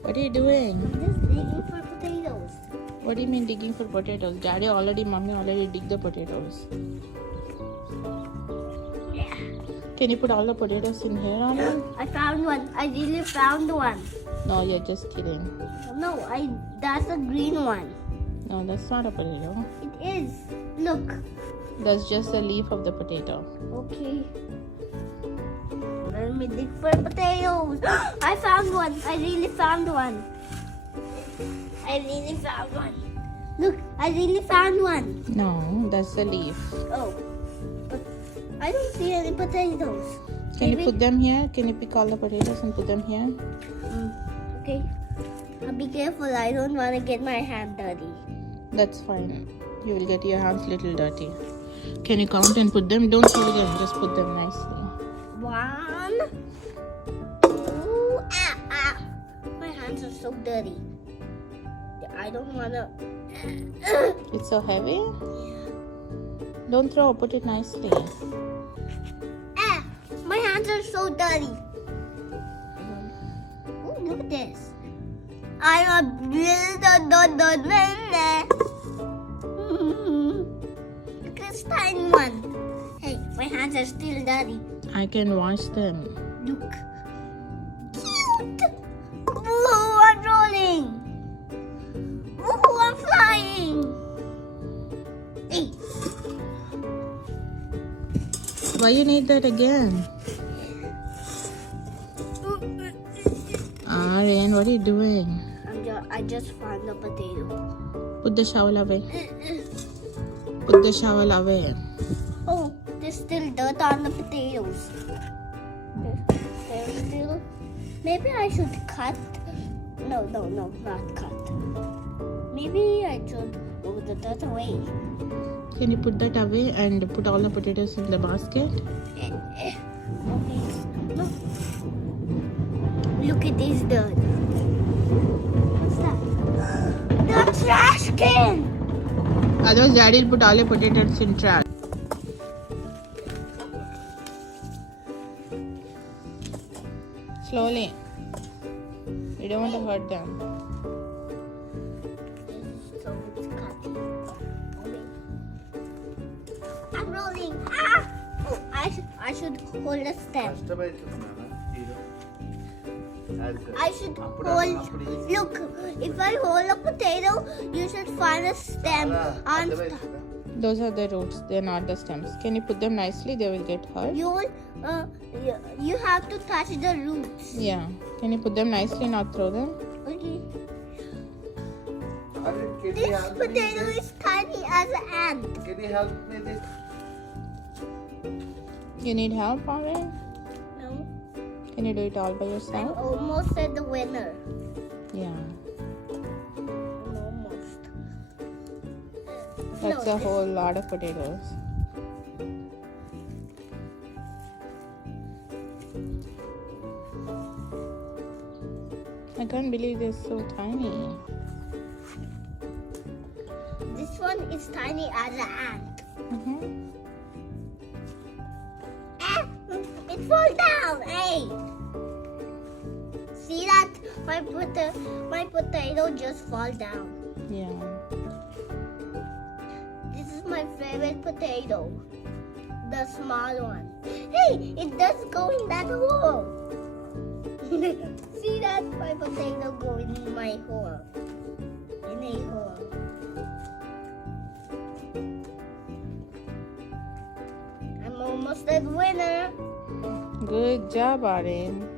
What are you doing? Just digging for potatoes. What do you mean digging for potatoes? Mommy already dig the potatoes. Yeah. Can you put all the potatoes in here, Arin? I found one. I really found one. No, you're just kidding. No, that's a green one. No, that's not a potato. It is. Look. That's just the leaf of the potato. Okay. Let me dig for potatoes. I found one. I really found one. I really found one. Look, I really found one. No, that's the leaf. Oh. But I don't see any potatoes. Can you put them here? Can you pick all the potatoes and put them here? Okay. Be careful. I don't want to get my hand dirty. That's fine. You will get your hands little dirty. Can you count and put them? Don't throw them. Just put them nicely. 1, 2, ah. My hands are so dirty. I don't want to. It's so heavy? Don't throw. Put it nicely. My hands are so dirty. Oh, look at this. I'm a Look at this tiny one. Hey, my hands are still dirty. I can wash them. Look. Cute. Whoa, I'm rolling. Whoa, I'm flying. Hey. Why you need that again? Arin, what are you doing? I just found a potato. Put the shovel away. Put the shovel away. Oh, there's still dirt on the potatoes. There's still. Maybe I should cut. No, not cut. Maybe I should move the dirt away. Can you put that away and put all the potatoes in the basket? Okay. Look. Look at this dirt. What's that? The trash can. Otherwise, Daddy will put all your potatoes in trash. Slowly. You don't want to hurt them. So it's cutting. Okay. I'm rolling. Ah! Oh, I should hold a stem. I should hold. Look, if I hold a potato, you should find a stem on. Those are the roots. They're not the stems. Can you put them nicely? They will get hurt. You have to touch the roots. Yeah. Can you put them nicely, not throw them? Okay. This potato is tiny as an ant. Can you help me this? You need help, Arin? No, Can you do it all by I yourself? almost said the winner. Yeah. I'm almost. That's No, a whole lot of potatoes. I can't believe they're so tiny. This one is tiny as an ant. It fell down. Hey, see that? My potato just fall down. Yeah. This is my favorite potato, the small one. Hey, it does go in that hole. See that? My potato go in my hole. In a hole. I'm almost a winner. Good job, Arin.